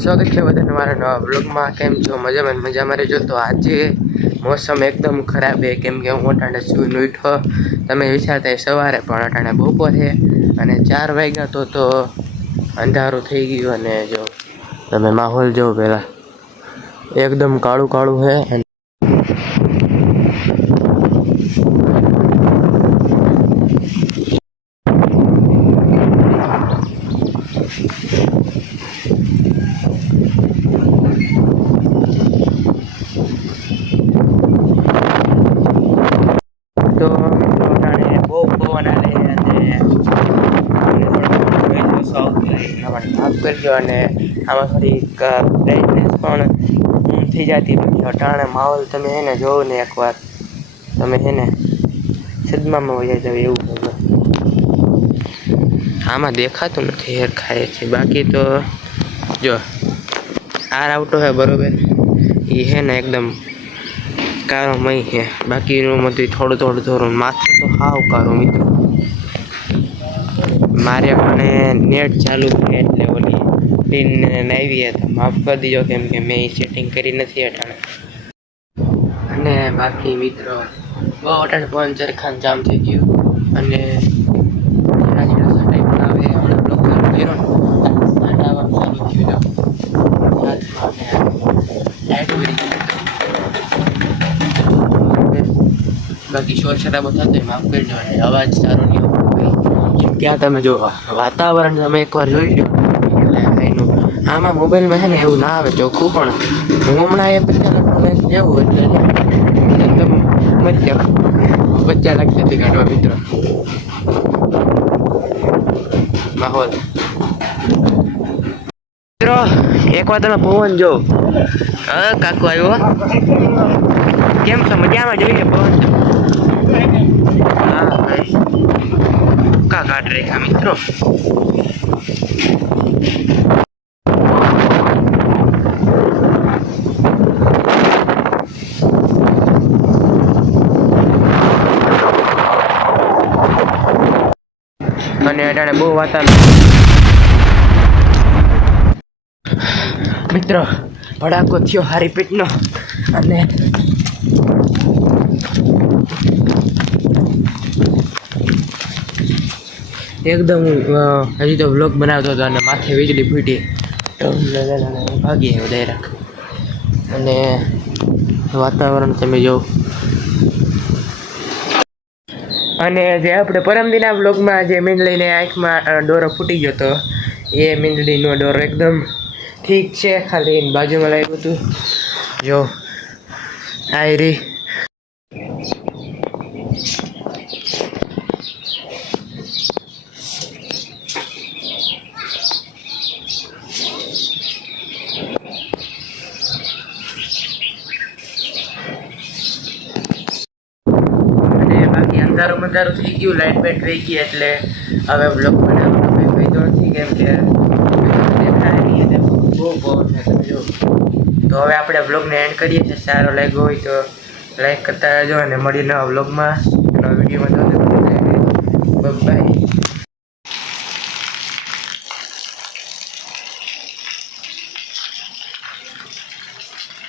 સ્વાગત છે બધાને મારા નવા બ્લોગમાં। કેમ છો? મજામાં રહેજો। તો આજે મોસમ એકદમ ખરાબ છે, કેમ કે હું અટાણે સૂઈને ઉઠ્યો। તમે વિચારતા સવારે, પણ અટાણે બપોર છે અને 4 વાગ્યા તો અંધારું થઈ ગયું। અને જો તમે માહોલ જો પહેલાં એકદમ કાળું કાળું છે। તો અટાણે બહુ પવન આવે અને માફ કરજો। અને આમાં થોડીક બ્રાઇટનેસ પણ થઈ જતી નથી। અટાણે માહોલ તમે છે ને જોવો ને એકવાર, તમે છે ને સદમામાં વયા જાવ એવું હોય। આમાં દેખાતું નથી હેર ખાય છે, બાકી તો જો આ રાવટો છે બરોબર, એ છે ને એકદમ કારો મય છે, બાકીનું બધું થોડું થોડું માથું તો હાવ કારું મિત્રો। મારે મને નેટ ચાલુ છે એટલે ઓલી પિનને નાવી તો માફ કરી દીજો, કેમ કે મેં સેટિંગ કરી નથી અટાણે। અને બાકી મિત્રો બહુ અટાણે પવન ચરખાન જામ થઈ ગયું અને ઝીણા ટાઈપ આવે હમણાં બ્લોક ચાલુ કર્યો ને આવવાનું ચાલુ થયું। લાઈટ ઉડી ગઈ। બાકી શોર શરાબો થતો માફ કરજો, અને અવાજ સારો નહીં હોય કેમ કે આ તમે જો વાતાવરણ તમે એકવાર જોઈ લો એટલે એનું આમાં મોબાઈલમાં છે ને એવું ના આવે ચોખ્ખું, પણ હું હમણાં એ એવું એટલે એકદમ મજા લાગતી હતી કાઢવા મિત્રો માહોલ। મિત્રો એકવાર તમે પવન જો, કાકુ આવ્યો કેમ છો? મજામાં જોઈએ પવન? હા ભાઈ કા કાઢ રેખા મિત્રો। અને અટાણે બહુ વાતાવરણ મિત્રો ભડાકો થયો હારી પેટનો, અને એકદમ હજી તો વ્લોગ બનાવતો હતો અને માથે વીજળી ફૂટી ભાગી આવ્યો ડાયરેક્ટ। અને વાતાવરણ તમે જો, અને જે આપણે પરમદિના વ્લોગમાં જે મીંડળીને આંખમાં દોરો ફૂટી ગયો હતો, એ મીંડળીનો દોરો એકદમ ઠીક છે, ખાલી બાજુમાં લાગ્યું હતું જો આ રી। અંધારું થઈ ગયું, લાઇટ બાઇટ રહી ગઈ, એટલે હવે બ્લોગ બનાવવાનો કંઈ ફાયદો નથી, કેમ કે દેખાય નહીં બહુ પવન છે તમે જો। તો હવે આપણે બ્લોગને એન્ડ કરીએ છીએ। સારો લાગ્યો હોય તો લાઈક કરતા રહેજો અને મળી નવા બ્લોગમાં નવા વિડીયોમાં તો બાય।